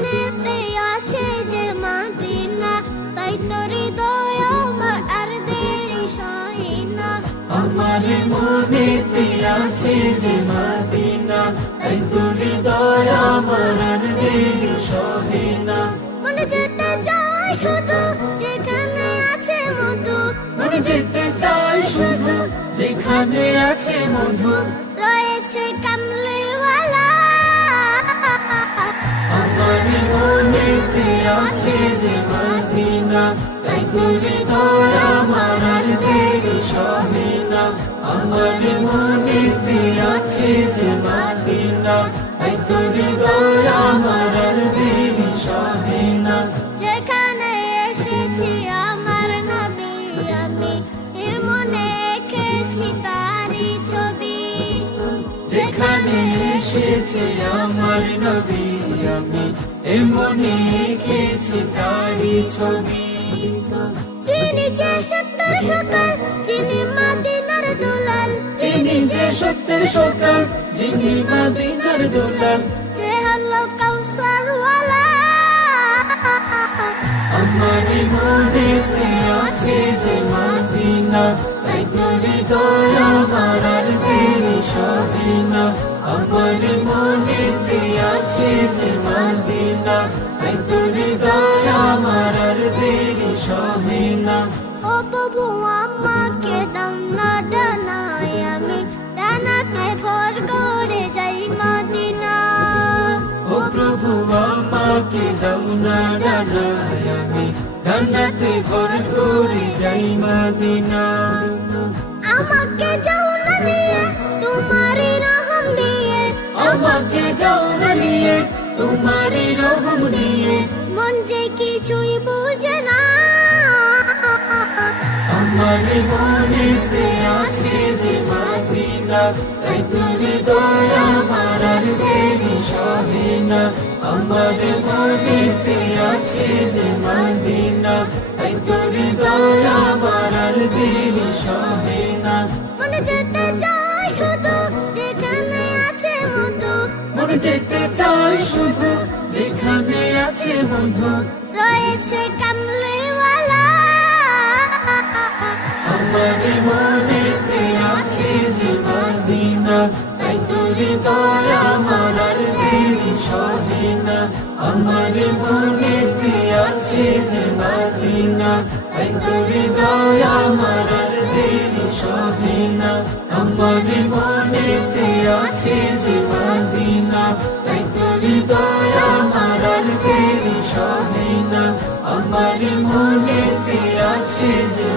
মনেতে আছে যে মদিনা, তাই তোর হৃদয় আমার আর দেরি সহে না। আমার মনেতে আছে যে মদিনা, তাই তোর হৃদয় আমার আর দেরি সহে না। মনে যেতে চাই শুধু যেখানে আছে মধু, মনে যেতে চাই শুধু যেখানে আছে মধু, রয়েছে কামলিওয়ালা। আমার মনেতে আছে যে মদিনা, তাই তোর হৃদয় আমার আর দেরি সহে না। আমার মনেতে আছে যে মদিনা, তাই তোর হৃদয় আমার আর দেরি সহে না। যেখানে এসেছি আমার নবী আমি, এ মনে এঁকেছি তারি ছবি। যেখানে এসেছে আমার নবী আমি, এ মনে এঁকেছি তারি ছবি। তিনি যে সত্যের সকাল, যিনি মদিনার দুলাল, তিনি যে সত্যের সকাল, যিনি মদিনার দুলাল, যে হলো কাউসারওয়ালা। আমার মনেতে আছে যে মদিনা, তাই তোর হৃদয় আমার আর দেরি সহে না। আমার মনেতে আছে যে মদিনা, তাই তোর হৃদয় আমার আর দেরি সহে না। ও প্রভু আমাকে দাও না ডানায়, আমি ডানাতে ভর করে যাই মদিনা। ও প্রভু আমাকে দাও না ডানায়, আমি ডানাতে ভর করে যাই মদিনা। আমাকে যাও না নিয়ে তোমারই রহম দিয়ে, আমাকে যাও না নিয়ে তোমারই রহম নিয়ে, মন যে কিছুই বুঝে না। আমার মনেতে আছে যে মদিনা, তাই তোর হৃদয় আমার আর দেরি সহে না। আমার মনেতে আছে যে মদিনা, তাই তোর হৃদয় আমার আর দেরি সহে না। মনে যেতে চাই শুধু যেখানে আছে মধু, মনে যেতে চাই শুধু যেখানে আছে মধু, রয়েছে কামলিওয়ালা। আমার মনেতে আছে যে মদিনা, তাই তোর হৃদয় আমার আর দেরি সহে না। আমার মনেতে আছে যে মদিনা, তাই তোর হৃদয় আমার আর দেরি সহে না। আমার মনেতে আছে যে মদিনা, তাই তোর হৃদয় আমার আর দেরি সহে না। আমার মনেতে আছে যে